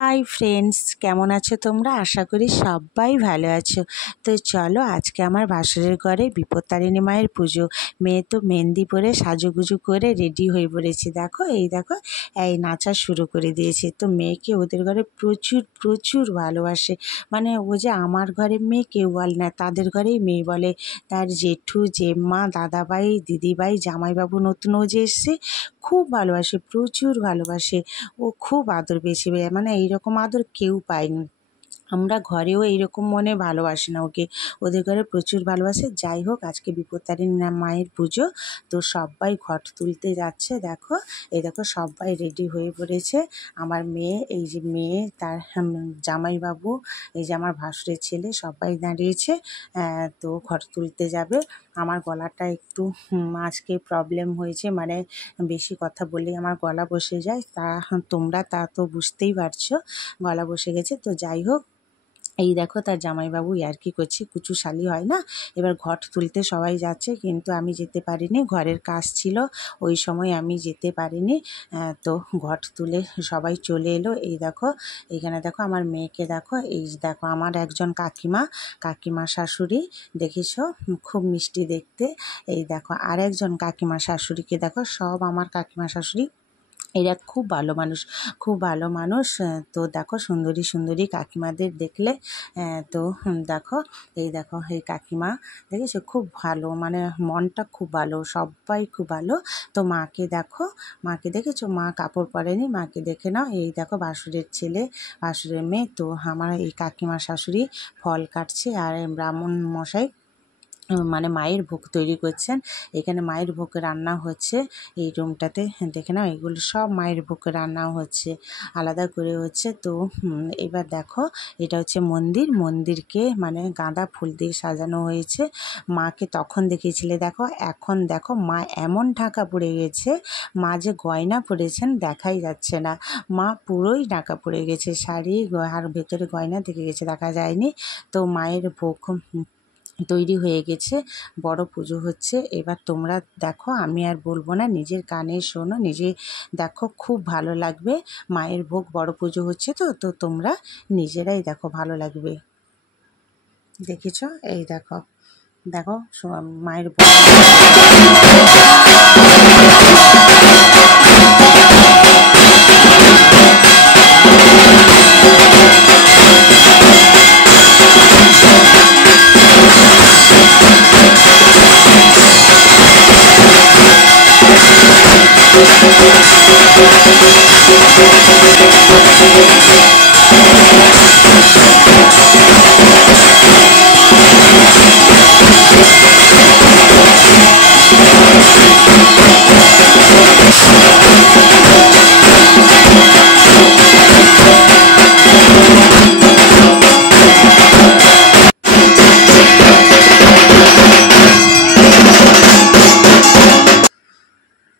Hi friends, কেমন আছো তোমরা? আশা করি সবাই ভালো আছো। তো চলো, আজকে আমার ভাসুরের ঘরে বিপত্তারিণী মায়ের পুজো। মেয়ে তো মেহেন্দি পরে সাজুগুজু করে রেডি হয়ে পড়েছে। দেখো, এই নাচা শুরু করে দিয়েছে। তো মেয়েকে ওদের ঘরে প্রচুর প্রচুর ভালোবাসে। মানে ও যে আমার ঘরের মেয়ে কেউ বলে না, তাদের ঘরেই মেয়ে বলে। তার জেঠু, জেম্মা, দাদাভাই, দিদিভাই, জামাইবাবু নতুন ও যে এসছে, খুব ভালোবাসে, প্রচুর ভালোবাসে। ও খুব আদর পেয়েছে, মানে এইরকম আদর কেউ পায়নি। আমরা ঘরেও এইরকম মনে ভালোবাসি না ওকে, ওদের ঘরে প্রচুর ভালোবাসে। যাই হোক, আজকে বিপত্তারিণী মায়ের পুজো, তো সবাই ঘট তুলতে যাচ্ছে। দেখো, এই দেখো সবাই রেডি হয়ে পড়েছে। আমার মেয়ে, এই যে মেয়ে, তার জামাইবাবু, এই যে আমার ভাসুরের ছেলে, সবাই দাঁড়িয়েছে। তো ঘট তুলতে যাবে। আমার গলাটা একটু আজকে প্রবলেম হয়েছে, মানে বেশি কথা বললেই আমার গলা বসে যায়। তোমরা তো বুঝতেই পারছো, গলা বসে গেছে। তো যাই হোক, এই দেখো তার জামাইবাবু ইয়ার্কি করছে, কুচু শালি হয় না। এবার ঘট তুলতে সবাই যাচ্ছে, কিন্তু আমি যেতে পারিনি, ঘরের কাজ ছিল, ওই সময় আমি যেতে পারিনি। তো ঘট তুলে সবাই চলে এলো। এই দেখো, এইখানে দেখো আমার মেয়েকে দেখো, এই দেখো আমার একজন কাকিমা শাশুড়ি, দেখিছো, খুব মিষ্টি দেখতে। এই দেখো আর একজন কাকিমা শাশুড়িকে দেখো, সব আমার কাকিমা শাশুড়ি, এরা খুব ভালো মানুষ, খুব ভালো মানুষ। তো দেখো সুন্দরী সুন্দরী কাকিমাদের দেখলে, তো দেখো, এই দেখো এই কাকিমা, দেখেছো, খুব ভালো, মানে মনটা খুব ভালো, সবাই খুব ভালো। তো মাকে দেখো, মাকে দেখেছো, মা কাপড় পরেনি, মাকে দেখে নাও। এই দেখো ভাসুরের ছেলে, ভাসুরের মেয়ে। তো আমার এই কাকিমা শাশুড়ি ফল কাটছে, আর ব্রাহ্মণ মশাই মানে মায়ের ভোগ তৈরি করছেন। এখানে মায়ের ভোগ রান্না হচ্ছে এই রুমটাতে, দেখে নাও, এগুলো সব মায়ের ভোগ রান্না হচ্ছে, আলাদা করে হচ্ছে। তো এবার দেখো, এটা হচ্ছে মন্দিরকে মানে গাঁদা ফুল দিয়ে সাজানো হয়েছে। মাকে তখন দেখিয়েছিলে, দেখো এখন দেখো মা এমন ঢাকা পড়ে গেছে, মা যে গয়না পরেছেন দেখাই যাচ্ছে না, মা পুরোই ঢাকা পড়ে গেছে, শাড়ি আর ভেতরে গয়না থেকে গেছে, দেখা যায়নি। তো মায়ের ভোগ তৈরি হয়ে গেছে, বড় পুজো হচ্ছে। এবার তোমরা দেখো, আমি আর বলবো না, নিজের কানে শোনো, নিজে দেখো, খুব ভালো লাগবে। মায়ের ভোগ, বড় পুজো হচ্ছে, তো তোমরা নিজেরাই দেখো, ভালো লাগবে। দেখেছো, এই দেখো, দেখো মায়ের ভোগ।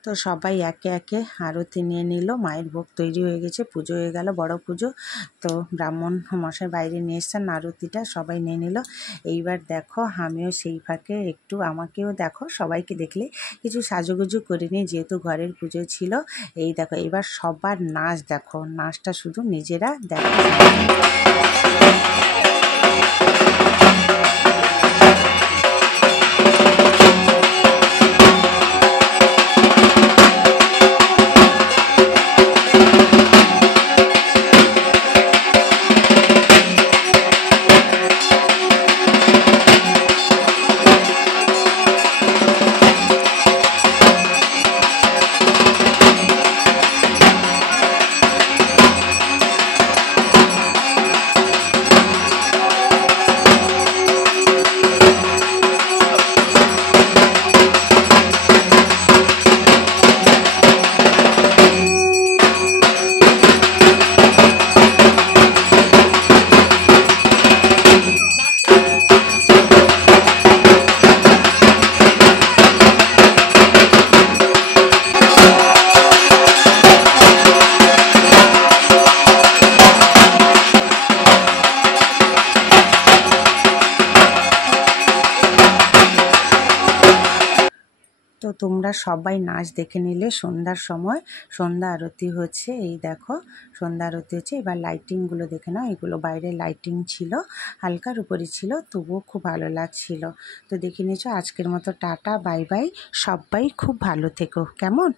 তো সবাই একে একে আরতি নিয়ে নিল, মায়ের ভোগ তৈরি হয়ে গেছে, পুজো হয়ে গেল, বড় পুজো। তো ব্রাহ্মণ মশাই বাইরে নিয়ে এসছেন আরতিটা, সবাই নিয়ে নিল। এইবার দেখো, আমিও সেই ফাঁকে একটু, আমাকেও দেখো, সবাইকে দেখলে কিছু সাজুগুজু করে নিই, যেহেতু ঘরের পুজো ছিল। এই দেখো, এবার সবার নাচ দেখো, নাচটা শুধু নিজেরা দেখো। তোমরা সবাই নাচ দেখে নিলে সন্ধ্যার সময়। সন্ধ্যা আরতি হচ্ছে, এই দেখো সন্ধ্যা আরতি হচ্ছে। এবার লাইটিংগুলো দেখে নাও, এগুলো বাইরে লাইটিং ছিল, হালকার উপরে ছিল, তবুও খুব ভালো লাগছিল। তো দেখে নিয়েছো, আজকের মতো টাটা, বাই বাই, সবাই খুব ভালো থেকো, কেমন।